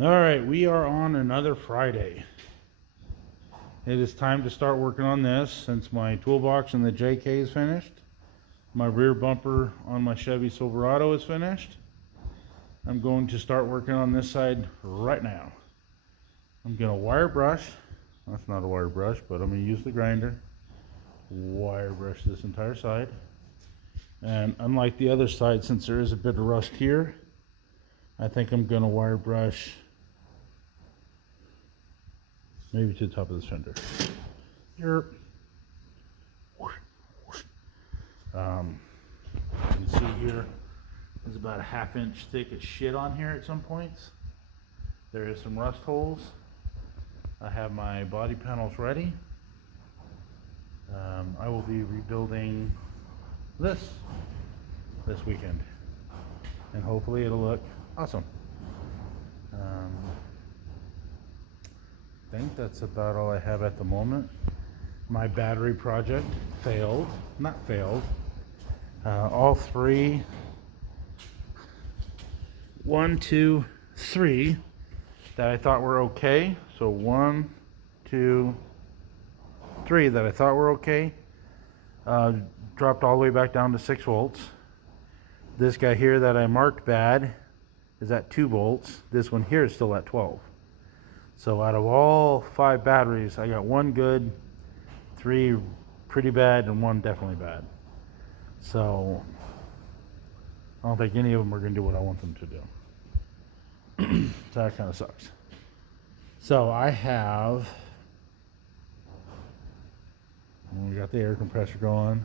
All right, we are on another Friday. It is time to start working on this since my toolbox and the JK is finished. My rear bumper on my Chevy Silverado is finished. I'm going to start working on this side right now. I'm going to wire brush. That's not a wire brush, but I'm going to use the grinder. Wire brush this entire side. And unlike the other side, since there is a bit of rust here, I think I'm going to wire brush maybe to the top of this fender. Here. You can see here, there's about a ½ inch thick of shit on here at some points. There is some rust holes. I have my body panels ready. I will be rebuilding this weekend, and hopefully it'll look awesome. I think that's about all I have at the moment. My battery project not failed. All three, 1, 2, 3 that I thought were okay. So 1, 2, 3 that I thought were okay, dropped all the way back down to 6 volts. This guy here that I marked bad is at 2 volts. This one here is still at 12. So out of all 5 batteries, I got 1 good, 3 pretty bad, and 1 definitely bad. So I don't think any of them are going to do what I want them to do. So that kind of sucks. So I have, we got the air compressor going,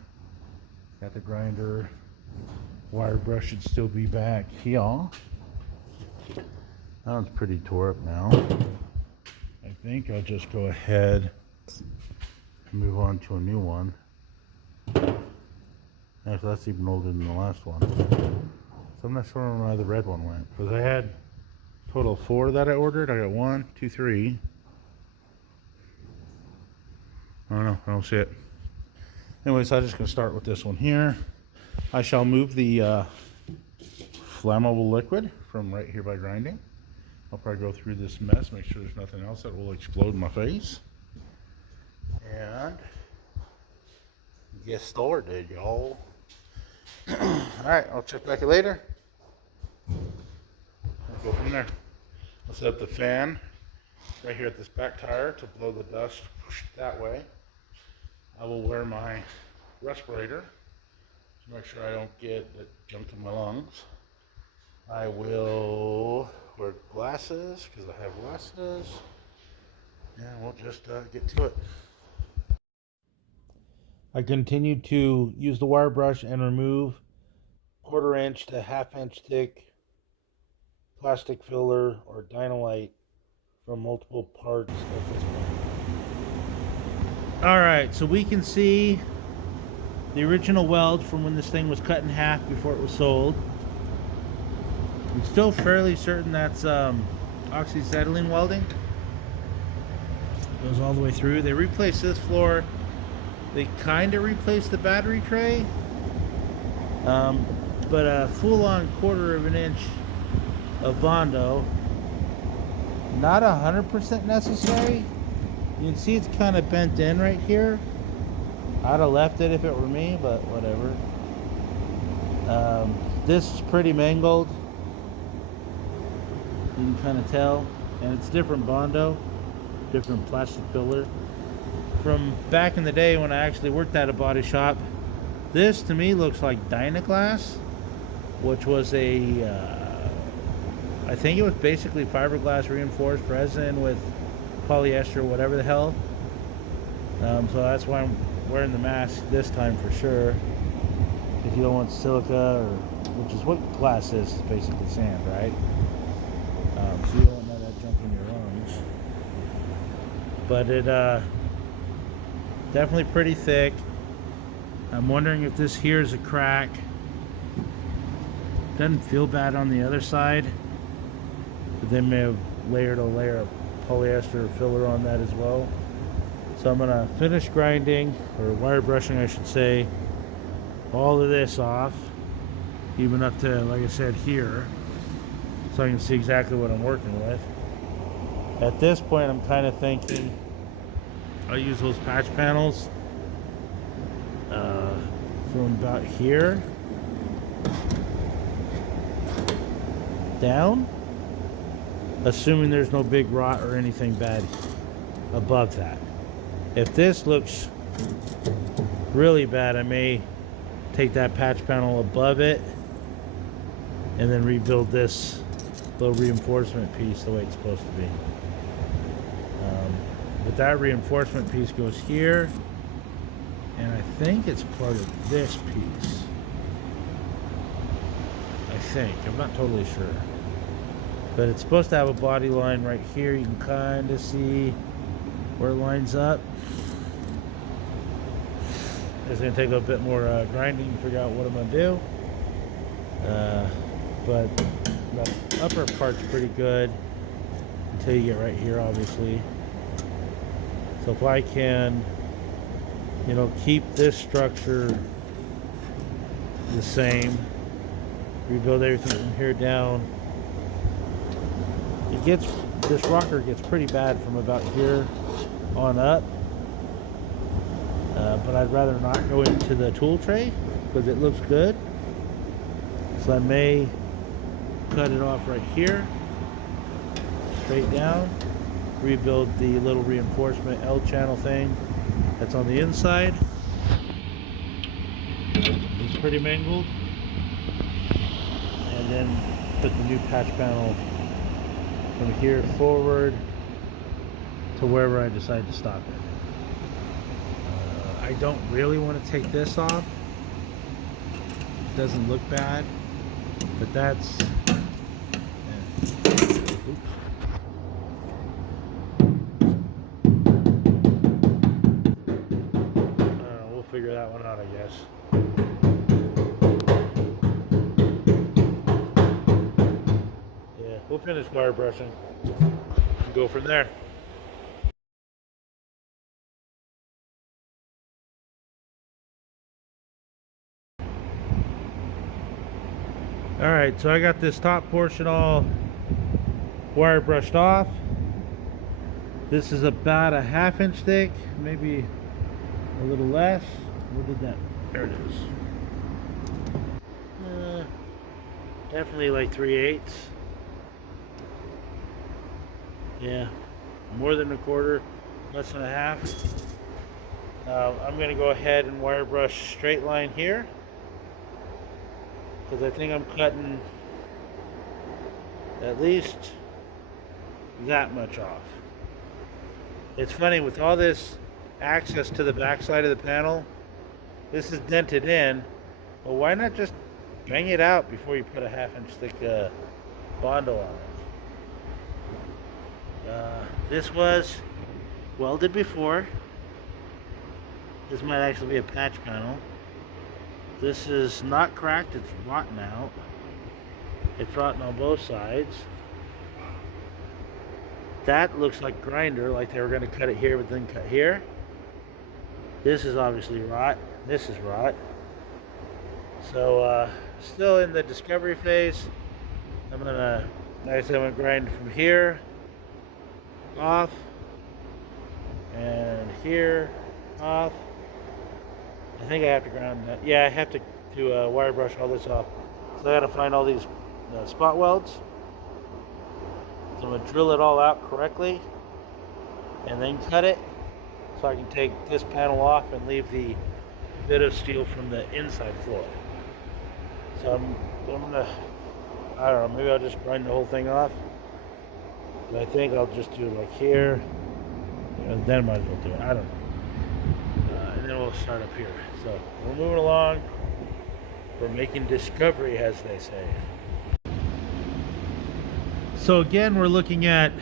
got the grinder, wire brush should still be back here. That one's pretty tore up now. I think I'll just go ahead and move on to a new one. Actually, that's even older than the last one. So I'm not sure where the red one went, because I had a total of 4 that I ordered. I got 1, 2, 3. I don't know, I don't see it. Anyways, I'm just going to start with this one here. I shall move the flammable liquid from right here by grinding. I'll probably go through this mess, make sure there's nothing else that will explode in my face. And get started, y'all. Alright, I'll check back later. I'll go from there. I'll set up the fan right here at this back tire to blow the dust that way. I will wear my respirator to make sure I don't get the junk in my lungs. I will wear glasses because I have glasses, and we'll just get to it. I continue to use the wire brush and remove 1/4 inch to ½ inch thick plastic filler or dynamite from multiple parts of this one. Alright, so we can see the original weld from when this thing was cut in half before it was sold. I'm still fairly certain that's oxyacetylene welding. Goes all the way through. They replaced this floor. They kind of replaced the battery tray, but a full-on 1/4 inch of Bondo, not 100% necessary. You can see it's kind of bent in right here. I'd have left it if it were me, but whatever. This is pretty mangled. You can kind of tell, and it's different Bondo, different plastic filler. From back in the day when I actually worked at a body shop, this to me looks like Dynaglass, which was I think it was basically fiberglass reinforced resin with polyester, whatever the hell. So that's why I'm wearing the mask this time for sure, because you don't want silica, which is what glass is basically sand, right? So you don't want none of that junk in your lungs. But it definitely pretty thick. I'm wondering if this here is a crack. Doesn't feel bad on the other side, but they may have layered a layer of polyester filler on that as well. So I'm gonna finish grinding, or wire brushing I should say, all of this off, even up to, like I said, here, so I can see exactly what I'm working with. At this point, I'm kind of thinking I'll use those patch panels from about here down, assuming there's no big rot or anything bad above that. If this looks really bad, I may take that patch panel above it and then rebuild this little reinforcement piece the way it's supposed to be. But that reinforcement piece goes here, and I think it's part of this piece. I think, I'm not totally sure. But it's supposed to have a body line right here. You can kind of see where it lines up. It's going to take a bit more grinding to figure out what I'm going to do. But the upper part's pretty good until you get right here, obviously. So if I can, you know, keep this structure the same, rebuild everything from here down, this rocker gets pretty bad from about here on up. But I'd rather not go into the tool tray because it looks good. So I may cut it off right here, straight down, rebuild the little reinforcement L channel thing that's on the inside. It's pretty mangled. And then put the new patch panel from here forward to wherever I decide to stop it. I don't really want to take this off. It doesn't look bad, but that's... Oops. We'll figure that one out, I guess. Yeah, we'll finish wire brushing and go from there. Alright, so I got this top portion all wire brushed off. This is about a 1/2 inch thick, maybe a little less. Where did that? There it is. Definitely like 3/8. Yeah, more than a quarter, less than a half. I'm going to go ahead and wire brush straight line here, because I think I'm cutting at least that much off. It's funny, with all this access to the back side of the panel, this is dented in. Well, why not just bang it out before you put a 1/2 inch thick Bondo on it? This was welded before. This might actually be a patch panel. This is not cracked, it's rotten out. It's rotten on both sides. That looks like grinder, like they were going to cut it here but then cut here. This is obviously rot. This is rot. So still in the discovery phase. I'm gonna grind from here off and here off. I think I have to ground that. Yeah, I have to wire brush all this off. So I got to find all these spot welds. So I'm going to drill it all out correctly and then cut it so I can take this panel off and leave the bit of steel from the inside floor. So I'm going to, I don't know, maybe I'll just grind the whole thing off. But I think I'll just do it like here, and then might as well do it. I don't know. And then we'll start up here. So we're moving along. We're making discovery, as they say. So again, we're looking at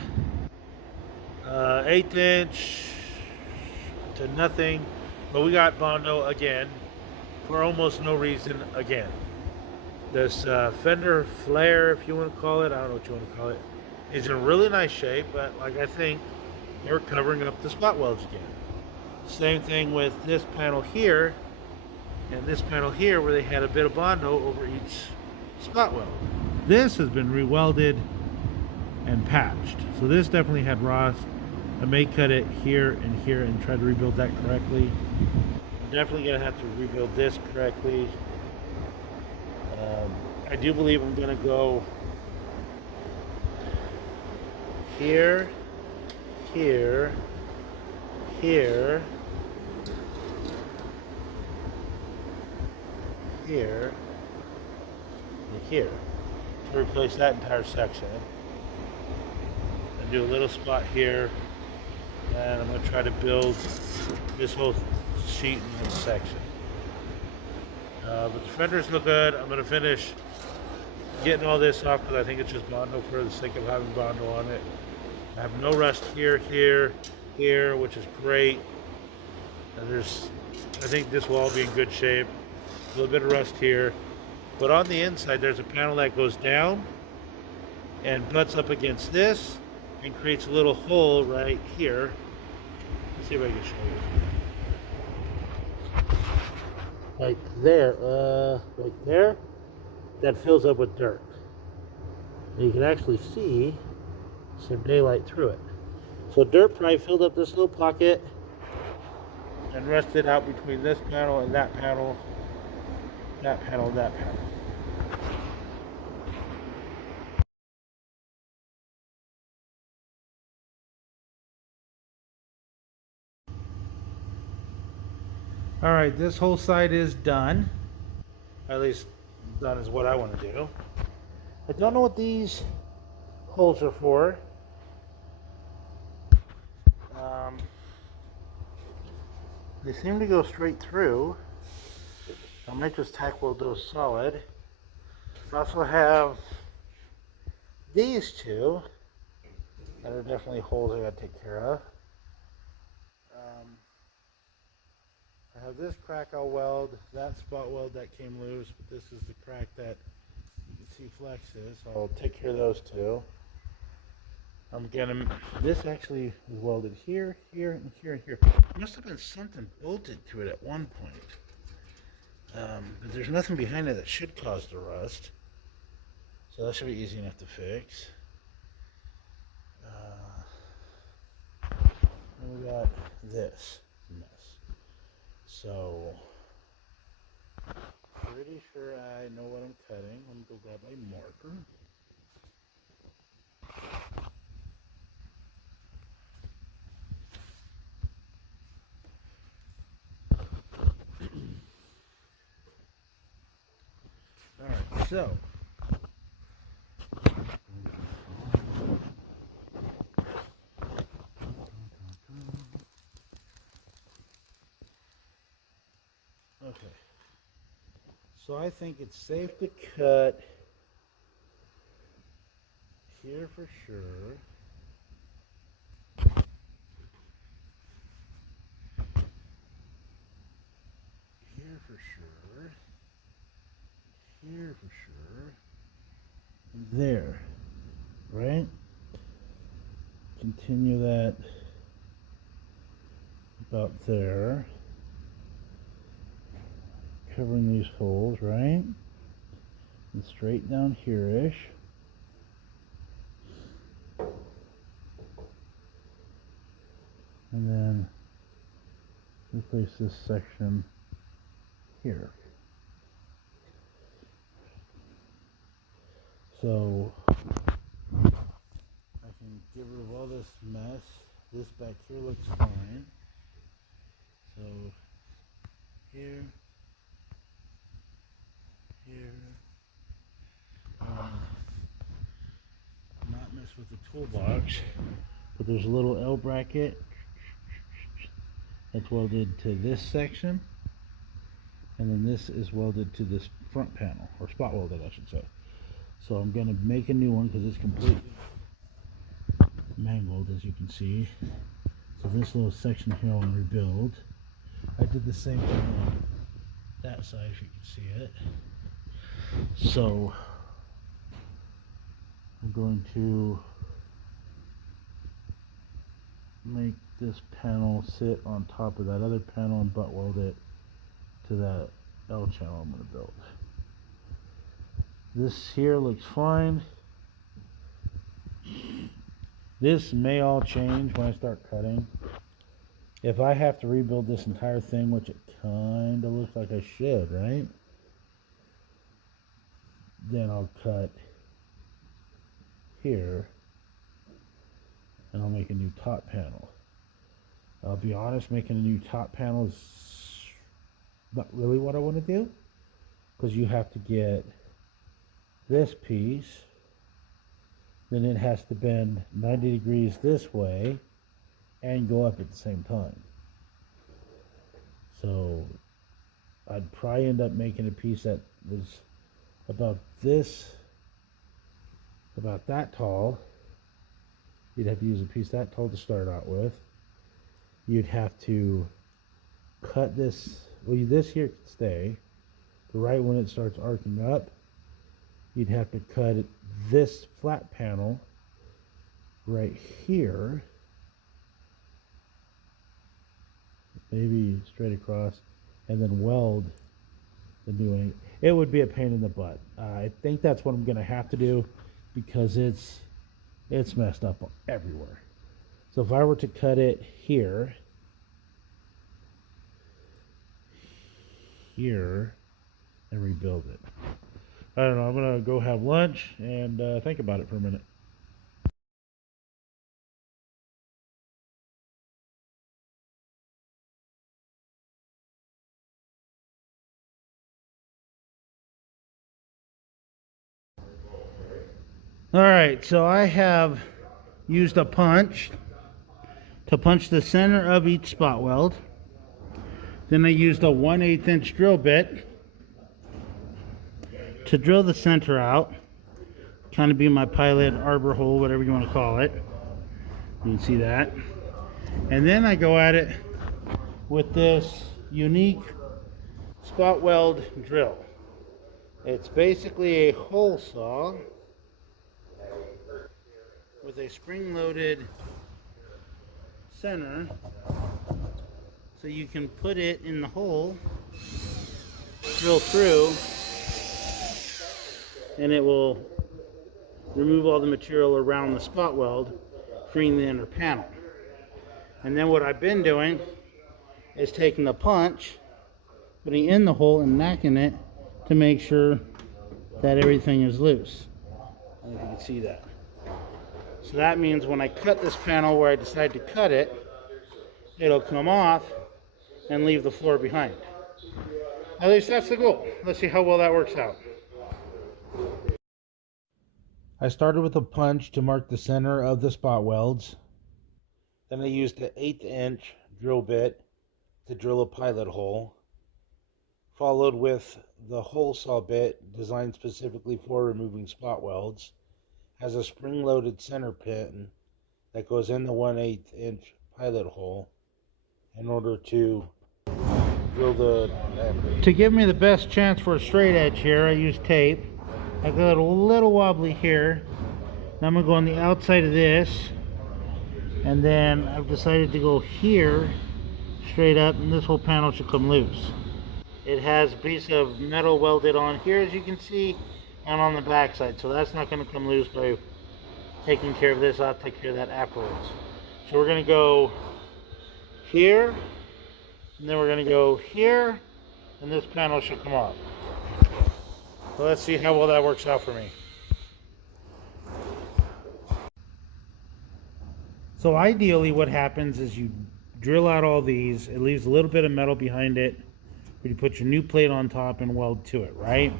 1/8 inch to nothing, but we got Bondo again for almost no reason again. This fender flare, if you want to call it, I don't know what you want to call it, is in really nice shape, but like I think they're covering up the spot welds again. Same thing with this panel here and this panel here, where they had a bit of Bondo over each spot weld. This has been rewelded and patched. So this definitely had rust. I may cut it here and try to rebuild that correctly. I'm definitely gonna have to rebuild this correctly. I do believe I'm gonna go here, here, here, here, and here to replace that entire section. And do a little spot here, and I'm gonna try to build this whole sheet in this section. But the fenders look good. I'm gonna finish getting all this off because I think it's just Bondo for the sake of having Bondo on it. I have no rust here, here, which is great. And I think this will all be in good shape. A little bit of rust here. But on the inside, there's a panel that goes down and butts up against this and creates a little hole right here. Let's see if I can show you. Right there, that fills up with dirt. And you can actually see some daylight through it. So dirt probably filled up this little pocket and rusted out between this panel and that panel, that panel, and that panel. All right, this whole side is done. At least done is what I want to do. I don't know what these holes are for. They seem to go straight through. I might just tack weld those solid. I also have these two that are definitely holes I gotta take care of. I have this crack I'll weld, that spot weld that came loose, but this is the crack that you can see flexes. So I'll take care of those two. This actually is welded here, here, and here, and here. There must have been something bolted to it at one point. But there's nothing behind it that should cause the rust. So that should be easy enough to fix. And we got this mess. So, pretty sure I know what I'm cutting. Let me go grab my marker. Alright, so okay. So I think it's safe to cut here for sure. Here for sure. Here for sure. And there. Right? Continue that about there. Covering these holes, right? And straight down here-ish. And then replace this section here. So I can get rid of all this mess. This back here looks fine. So here, here. Not mess with the toolbox, but there's a little L bracket that's welded to this section, and then this is welded to this front panel, or spot welded I should say. So I'm going to make a new one because it's completely mangled, as you can see. So this little section here I want to rebuild. I did the same thing on that side, if you can see it. So I'm going to make this panel sit on top of that other panel and butt weld it to that L channel I'm going to build. This here looks fine. This may all change when I start cutting. If I have to rebuild this entire thing, which it kind of looks like I should, right? Then I'll cut here and I'll make a new top panel. I'll be honest, making a new top panel is not really what I want to do, because you have to get this piece, then it has to bend 90 degrees this way and go up at the same time. So I'd probably end up making a piece that was about that tall. You'd have to use a piece that tall to start out with. You'd have to cut this, well, this here could stay, but right when it starts arcing up, you'd have to cut this flat panel right here, maybe straight across, and then weld the new one. It would be a pain in the butt. I think that's what I'm gonna have to do, because it's messed up everywhere. So if I were to cut it here, and rebuild it, I don't know. I'm gonna go have lunch and think about it for a minute. All right, so I have used a punch to punch the center of each spot weld. Then I used a 1/8 inch drill bit to drill the center out, kind of be my pilot arbor hole, whatever you want to call it. You can see that. And then I go at it with this unique spot weld drill. It's basically a hole saw with a spring-loaded center, so you can put it in the hole, drill through, and it will remove all the material around the spot weld, freeing the inner panel. And then what I've been doing is taking the punch, putting it in the hole and knocking it to make sure that everything is loose. I don't know if you can see that. So that means when I cut this panel where I decide to cut it, it'll come off and leave the floor behind. At least that's the goal. Let's see how well that works out. I started with a punch to mark the center of the spot welds. Then I used an 1/8 inch drill bit to drill a pilot hole, followed with the hole saw bit designed specifically for removing spot welds. Has a spring-loaded center pin that goes in the 1/8 inch pilot hole in order to drill the... To give me the best chance for a straight edge here, I use tape. I got a little wobbly here. Now I'm going to go on the outside of this, and then I've decided to go here straight up, and this whole panel should come loose. It has a piece of metal welded on here, as you can see, and on the back side, so that's not going to come loose by taking care of this. I'll take care of that afterwards. So we're going to go here, and then we're going to go here, and this panel should come off. So let's see how well that works out for me. So ideally what happens is you drill out all these, it leaves a little bit of metal behind it, where you put your new plate on top and weld to it, right?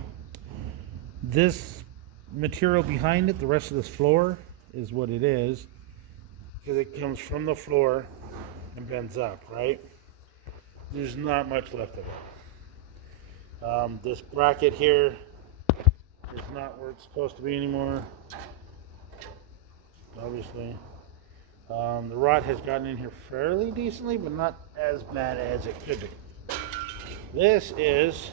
This material behind it, the rest of this floor, is what it is, because it comes from the floor and bends up, right? There's not much left of it. This bracket here is not where it's supposed to be anymore, obviously. The rot has gotten in here fairly decently, but not as bad as it could be. This is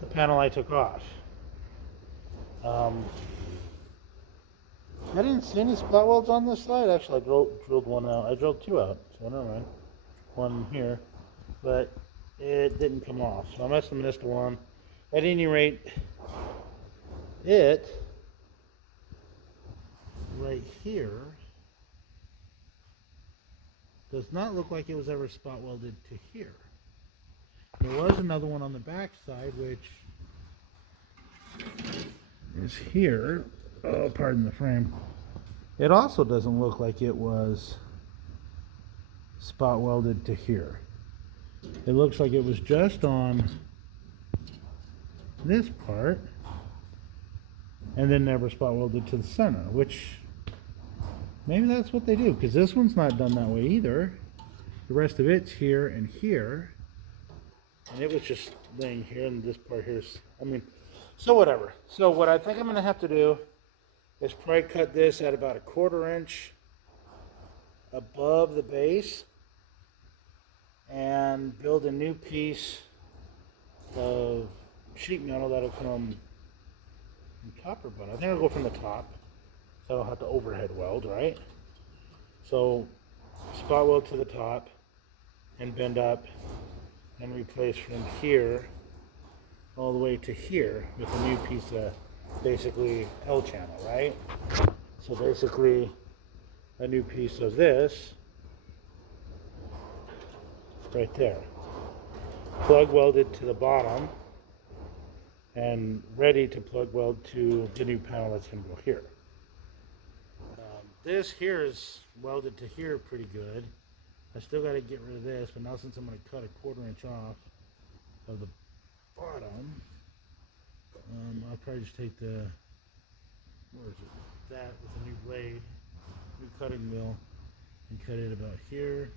the panel I took off. I didn't see any spot welds on this side. Actually, I drilled one out. I drilled two out, so never mind. One here, but it didn't come off, so I must have missed one. At any rate, it right here Does not look like it was ever spot welded to here. There was another one on the back side, which is here. Oh, pardon the frame. It also doesn't look like it was spot welded to here. It looks like it was just on this part and then never spot welded to the center, which maybe that's what they do, because this one's not done that way either. The rest of it's here and here, and it was just laying here, and this part here's, I mean, so whatever. So what I think I'm going to have to do is probably cut this at about 1/4 inch above the base and build a new piece of sheet metal that'll come from top or bottom. I think I'll go from the top, so I don't have to overhead weld, right? So spot weld to the top and bend up and replace from here all the way to here with a new piece of basically L channel, right? So basically a new piece of this right there, plug welded to the bottom and ready to plug weld to the new panel that's going to go here. This here is welded to here pretty good. I still got to get rid of this, but now since I'm going to cut 1/4 inch off of the bottom, I'll probably just take the, where is it, that with a new blade, new cutting wheel, and cut it about here,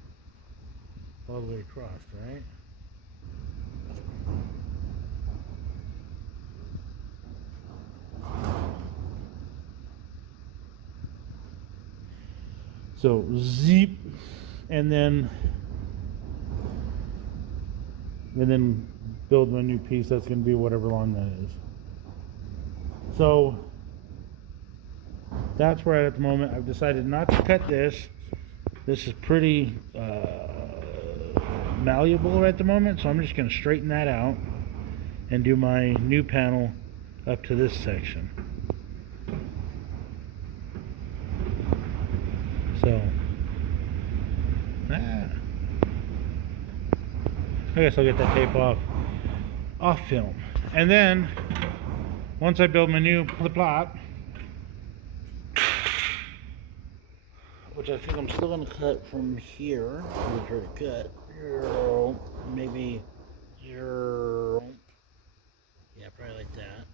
all the way across, right? So zip, and then build my new piece that's going to be whatever long that is. So that's where I'm at the moment. I've decided not to cut this. This is pretty malleable at the moment, so I'm just going to straighten that out and do my new panel up to this section. So I guess I'll get that tape off film, and then once I build my new plot, which I think I'm still going to cut from here, to cut maybe zero, yeah, probably like that.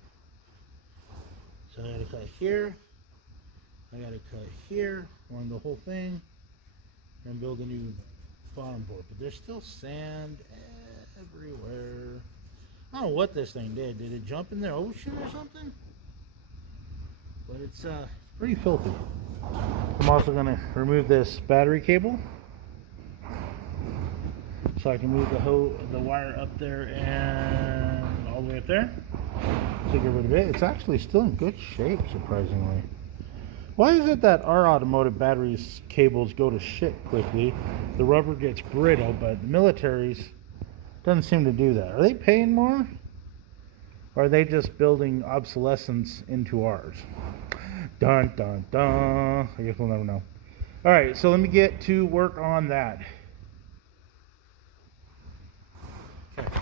So I got to cut here, I got to cut here along the whole thing and build a new bottom board, but there's still sand everywhere. I don't know what this thing did. Did it jump in the ocean or something? But it's pretty filthy. I'm also going to remove this battery cable so I can move the wire up there and all the way up there. So get rid of it. It's actually still in good shape, surprisingly. Why is it that our automotive batteries cables go to shit quickly? The rubber gets brittle, but the military's doesn't seem to do that. Are they paying more? Or are they just building obsolescence into ours? Dun dun dun. I guess we'll never know. Alright, so let me get to work on that. Okay.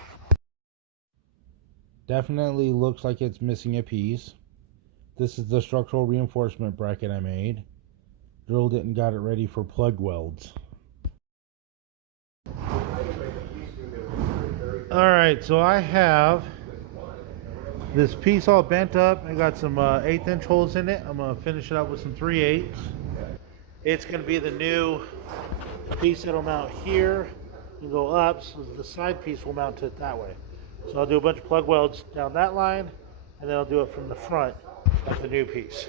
Definitely looks like it's missing a piece. This is the structural reinforcement bracket I made. Drilled it and got it ready for plug welds. Alright, so I have this piece all bent up. I got some 1/8 inch holes in it. I'm going to finish it up with some 3/8. It's going to be the new piece that'll mount here and go up, so the side piece will mount to it that way. So I'll do a bunch of plug welds down that line, and then I'll do it from the front of the new piece.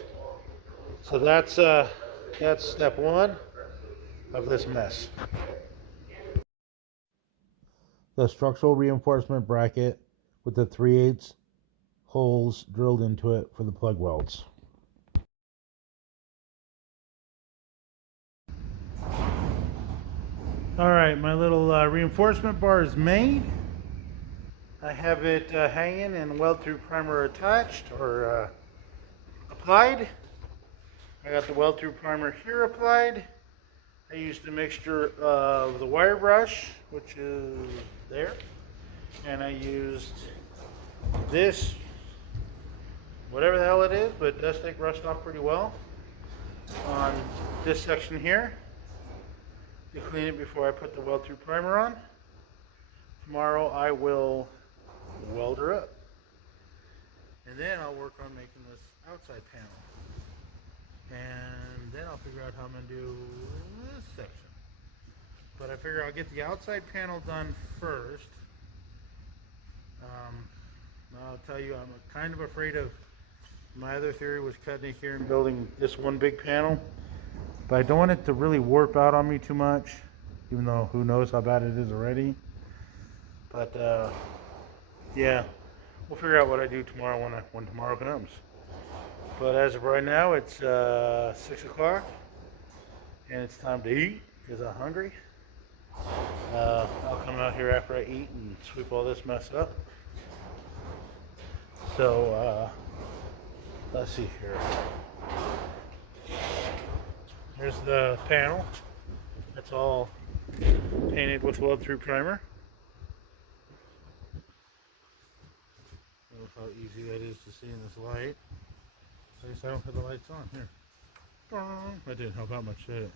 So that's step one of this mess. The structural reinforcement bracket with the 3/8 holes drilled into it for the plug welds. Alright, my little reinforcement bar is made. I have it hanging and weld through primer attached or applied. I got the weld through primer here applied. I used a mixture of the wire brush, which is there, and I used this, whatever the hell it is, but it does take rust off pretty well on this section here to clean it before I put the weld through primer on. Tomorrow I will weld her up, and then I'll work on making this outside panel, and then I'll figure out how I'm going to do this section. But I figure I'll get the outside panel done first. I'll tell you, I'm kind of afraid of, my other theory was cutting it here and building this one big panel, but I don't want it to really warp out on me too much, even though who knows how bad it is already. But yeah, we'll figure out what I do tomorrow when tomorrow comes. But as of right now, it's 6 o'clock, and it's time to eat because I'm hungry. I'll come out here after I eat and sweep all this mess up. So let's see here. Here's the panel. That's all painted with weld through primer. Look how easy that is to see in this light. At least I don't have the lights on here. That didn't help out much, did it?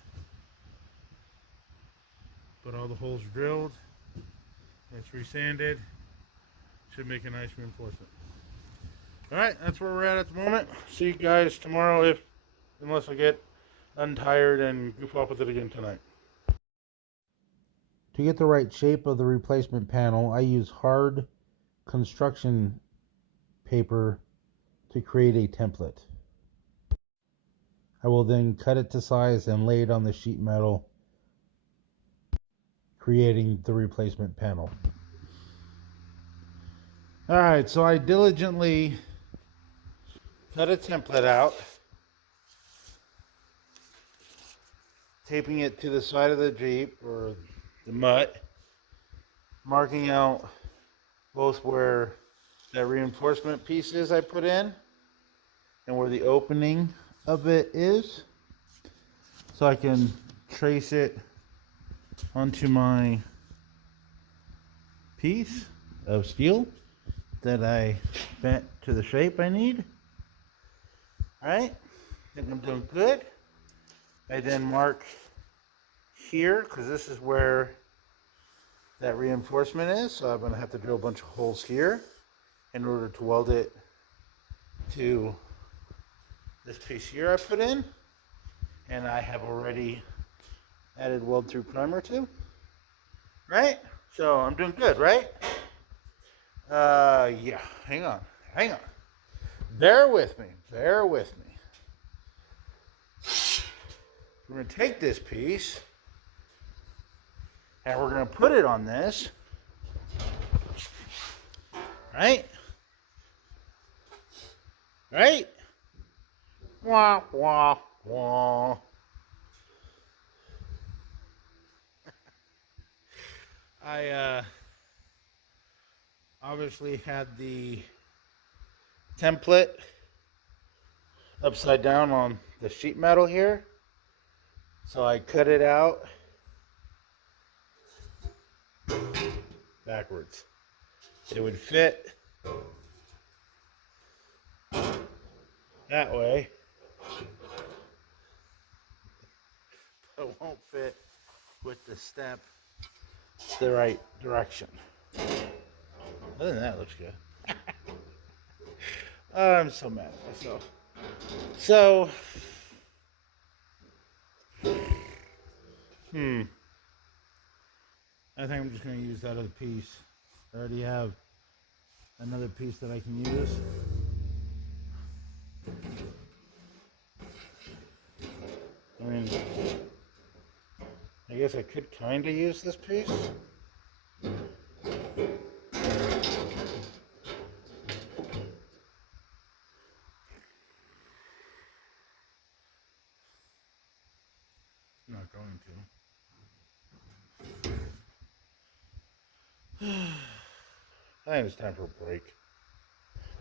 But all the holes are drilled. It's resanded. Should make a nice reinforcement. Alright, that's where we're at the moment. See you guys tomorrow, unless I get untired and goof off with it again tonight. To get the right shape of the replacement panel, I use hard construction paper to create a template. I will then cut it to size and lay it on the sheet metal, creating the replacement panel. Alright, so I diligently cut a template out, taping it to the side of the Jeep or the mutt, marking out both where that reinforcement piece is I put in and where the opening of it is, so I can trace it onto my piece of steel that I bent to the shape I need. Alright, I think I'm doing good. I then mark here, because this is where that reinforcement is, so I'm going to have to drill a bunch of holes here in order to weld it to this piece here I put in, and I have already added weld through primer to. Right? So I'm doing good, right? Yeah, hang on. Bear with me. We're going to take this piece and we're going to put it on this. Right? Wah, wah, wah. I obviously had the template upside down on the sheet metal here, so I cut it out backwards. It would fit that way, but it won't fit with the step the right direction. Other than that, it looks good. I'm so mad at myself. So, I think I'm just going to use that other piece. I already have another piece that I can use. I mean, I guess I could kind of use this piece. I'm not going to. I think it's time for a break.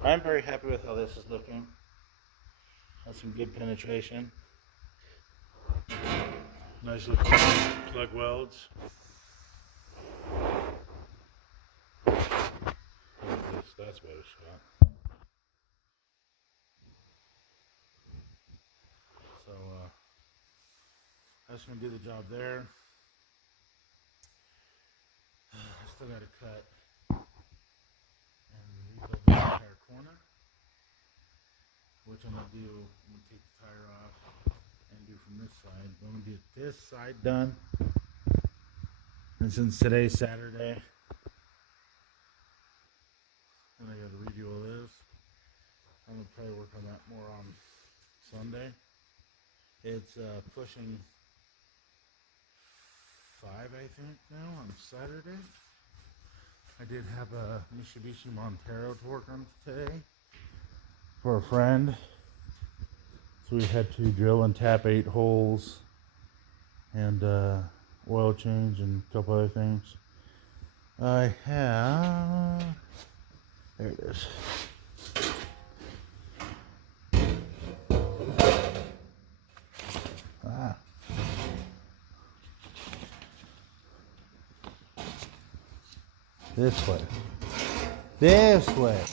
I'm very happy with how this is looking. That's some good penetration. Nice looking plug welds. That's about a shot. So that's gonna do the job there. I still gotta cut and rebuild the entire corner, which I'm gonna do. I'm gonna take the tire off and do from this side. But I'm gonna get this side done. And since today's Saturday, and I gotta redo all this, I'm gonna probably work on that more on Sunday. It's pushing 5, I think, now on Saturday. I did have a Mitsubishi Montero to work on today for a friend. So we had to drill and tap 8 holes and oil change and a couple other things. I have, there it is. This way. This way.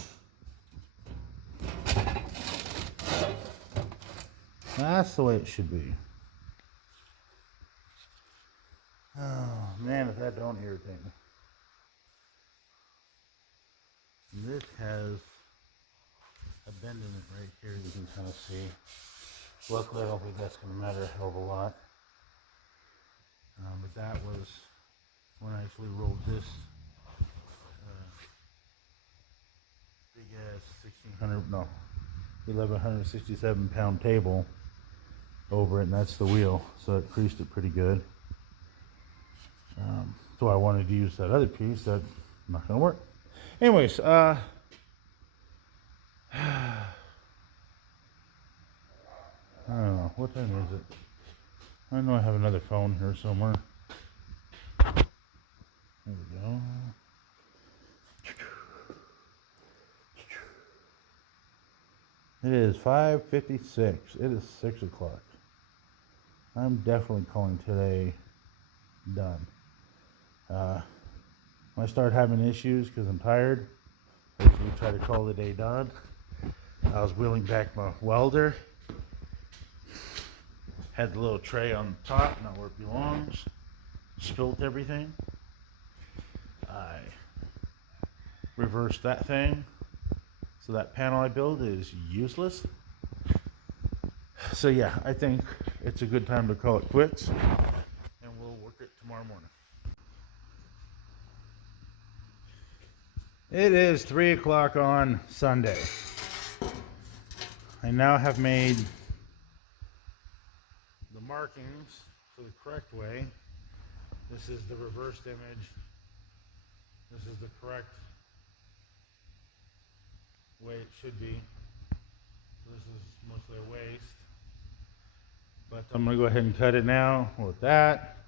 That's the way it should be. Oh man, if that don't irritate me. This has a bend in it right here, you can kind of see. Luckily I don't think that's going to matter a hell of a lot. But that was when I actually rolled this big ass 1167 pound table over it, and that's the wheel, so it creased it pretty good. So I wanted to use that other piece. That's not gonna work. Anyways, I don't know, what time is it? I know I have another phone here somewhere. There we go. It is 5:56. It is 6 o'clock. I'm definitely calling today done. When I start having issues because I'm tired, I usually try to call the day done. I was wheeling back my welder. Had the little tray on the top, not where it belongs. Spilt everything. I reversed that thing. So that panel I built is useless. So yeah, I think it's a good time to call it quits. And we'll work it tomorrow morning. It is 3 o'clock on Sunday. I now have made the markings for the correct way. This is the reversed image. This is the correct way it should be. This is mostly a waste. But I'm going to go ahead and cut it now with that.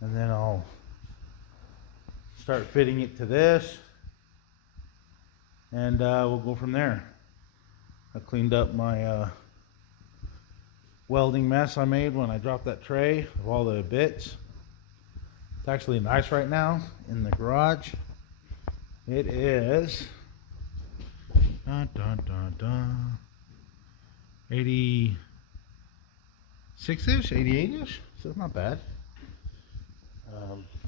And then I'll start fitting it to this. And we'll go from there. I cleaned up my welding mess I made when I dropped that tray of all the bits. It's actually nice right now in the garage. It is 86-ish, 88-ish, so it's not bad.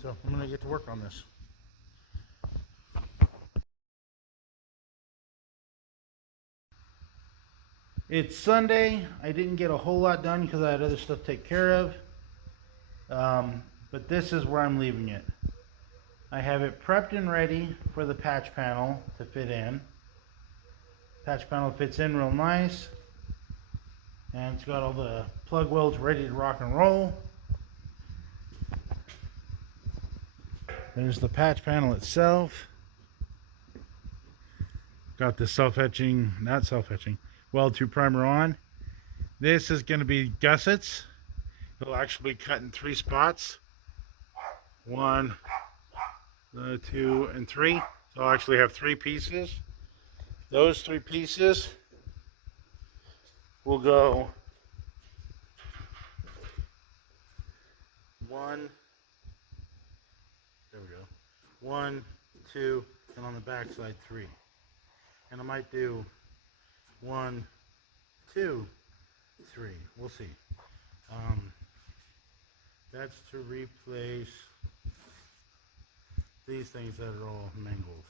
So I'm gonna get to work on this. It's Sunday. I didn't get a whole lot done because I had other stuff to take care of. But this is where I'm leaving it. I have it prepped and ready for the patch panel to fit in. Patch panel fits in real nice. And it's got all the plug welds ready to rock and roll. There's the patch panel itself. Got the self-etching, not self-etching, weld through primer on. This is going to be gussets. It'll actually be cut in 3 spots. 1, 2, and 3. So I'll actually have 3 pieces. Those 3 pieces will go 1, there we go, 1, 2, and on the back side 3. And I might do 1, 2, 3. We'll see. That's to replace these things that are all mangled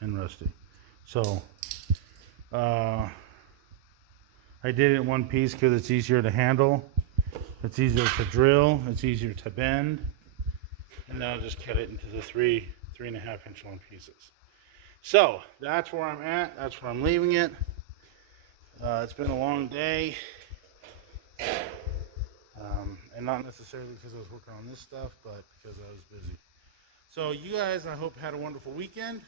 and rusty. So I did it in one piece because it's easier to handle, it's easier to drill, it's easier to bend, and then I'll just cut it into the 3.5 inch long pieces. So that's where I'm at, that's where I'm leaving it. It's been a long day, and not necessarily because I was working on this stuff, but because I was busy. So you guys, I hope had a wonderful weekend.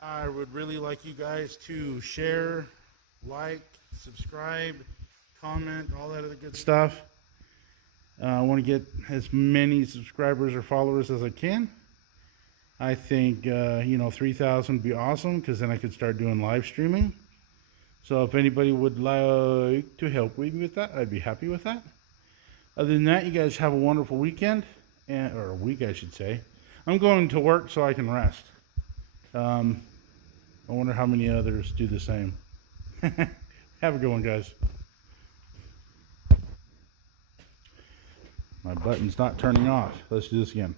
I would really like you guys to share, like, subscribe, comment, all that other good stuff. I want to get as many subscribers or followers as I can. I think 3,000 would be awesome, because then I could start doing live streaming. So if anybody would like to help me with that, I'd be happy with that. Other than that, you guys have a wonderful weekend, or a week, I should say. I'm going to work so I can rest. I wonder how many others do the same. Have a good one, guys. My button's not turning off. Let's do this again.